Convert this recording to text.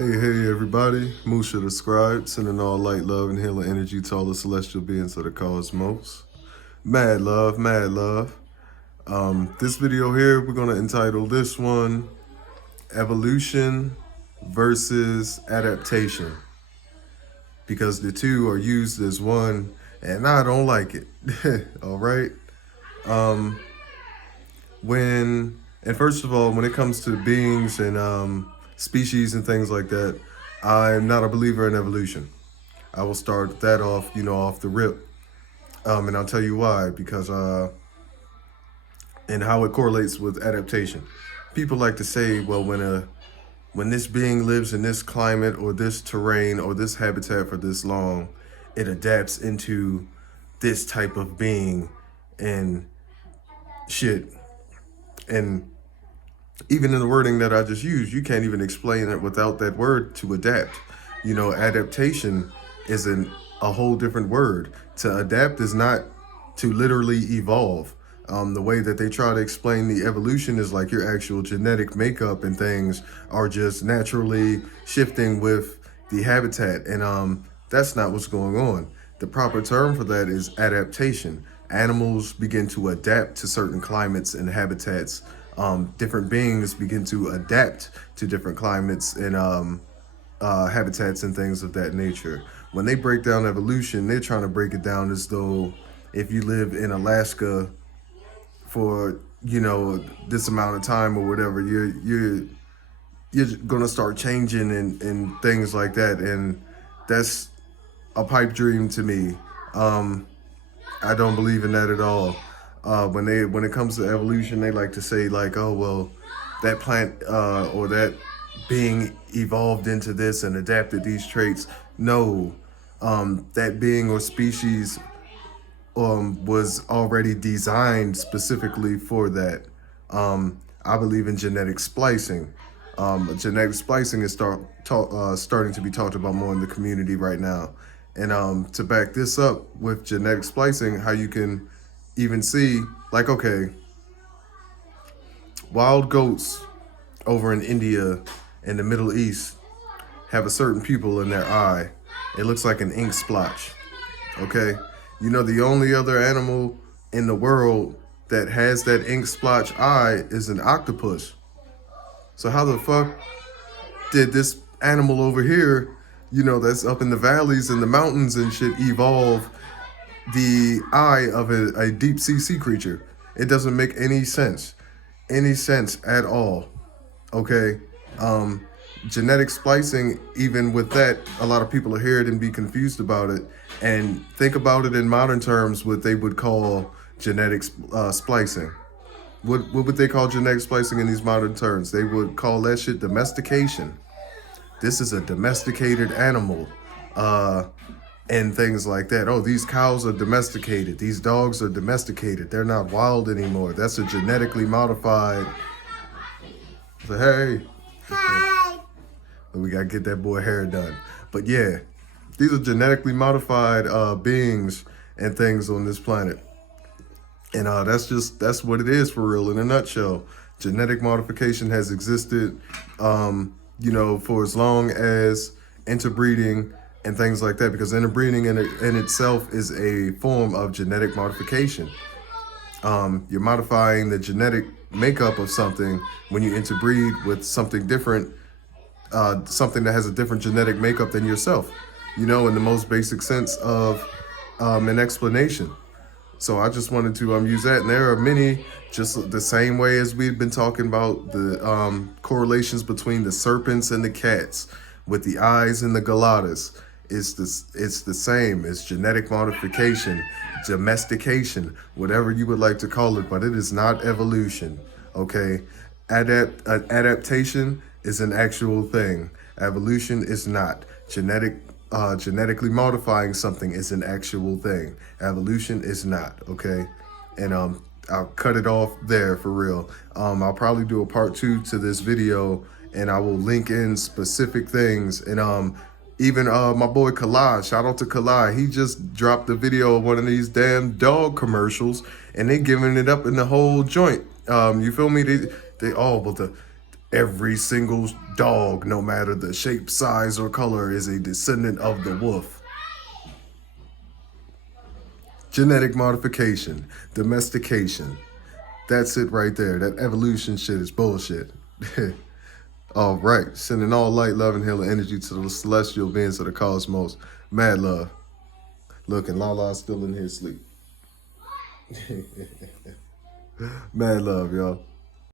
Hey, everybody. Musha the Scribe, sending all light, love, and healing energy to all the celestial beings of the cosmos. Mad love, mad love. This video here, we're going to entitle this one Evolution versus Adaptation, because the two are used as one, and I don't like it. All right? And first of all, when it comes to beings and species and things like that, I'm not a believer in evolution. I will start that off, off the rip. And I'll tell you why, because and how it correlates with adaptation. People like to say, well, when this being lives in this climate or this terrain or this habitat for this long, it adapts into this type of being and shit. And even in the wording that I just used, you can't even explain it without that word to adapt. Adaptation isn't a whole different word. To adapt is not to literally evolve. The way that they try to explain the evolution is like your actual genetic makeup and things are just naturally shifting with the habitat. And that's not what's going on. The proper term for that is adaptation. Animals begin to adapt to certain climates and habitats. Different beings begin to adapt to different climates and habitats and things of that nature. When they break down evolution, they're trying to break it down as though if you live in Alaska for this amount of time or whatever, you're gonna start changing and things like that, and that's a pipe dream to me. I don't believe in that at all. When it comes to evolution, they like to say like, oh well, that plant or that being evolved into this and adapted these traits. No, that being or species was already designed specifically for that. I believe in genetic splicing. Genetic splicing is starting to be talked about more in the community right now. And to back this up with genetic splicing, how you can even see, like, okay, wild goats over in India and the Middle East have a certain pupil in their eye. It looks like an ink splotch, okay? The only other animal in the world that has that ink splotch eye is an octopus. So how the fuck did this animal over here, that's up in the valleys and the mountains and shit, evolve the eye of a deep sea creature? It doesn't make any sense at all. Okay. Genetic splicing, even with that, a lot of people will hear it and be confused about it and think about it in modern terms, what they would call genetic splicing. What would they call genetic splicing in these modern terms? They would call that shit domestication. This is a domesticated animal. And things like that. Oh, these cows are domesticated. These dogs are domesticated. They're not wild anymore. That's a genetically modified. So, hey. Hi. We got to get that boy hair done. But yeah, these are genetically modified beings and things on this planet. And that's what it is for real in a nutshell. Genetic modification has existed, for as long as interbreeding and things like that, because interbreeding in itself is a form of genetic modification. You're modifying the genetic makeup of something when you interbreed with something different, something that has a different genetic makeup than yourself, in the most basic sense of an explanation. So I just wanted to use that. And there are many, just the same way as we've been talking about the correlations between the serpents and the cats with the eyes and the galatas. It's the same. It's genetic modification, domestication, whatever you would like to call it, but it is not evolution. Okay, adaptation is an actual thing. Evolution is not. Genetically modifying something is an actual thing. Evolution is not. Okay, and I'll cut it off there for real. I'll probably do a part 2 to this video, and I will link in specific things. And even my boy Kalai, shout out to Kalai. He just dropped a video of one of these damn dog commercials, and they giving it up in the whole joint. You feel me? But Every single dog, no matter the shape, size, or color, is a descendant of the wolf. Genetic modification, domestication. That's it right there. That evolution shit is bullshit. All right. Sending all light, love, and healing energy to the celestial beings of the cosmos. Mad love. Look, and Lala's still in his sleep. Mad love, y'all.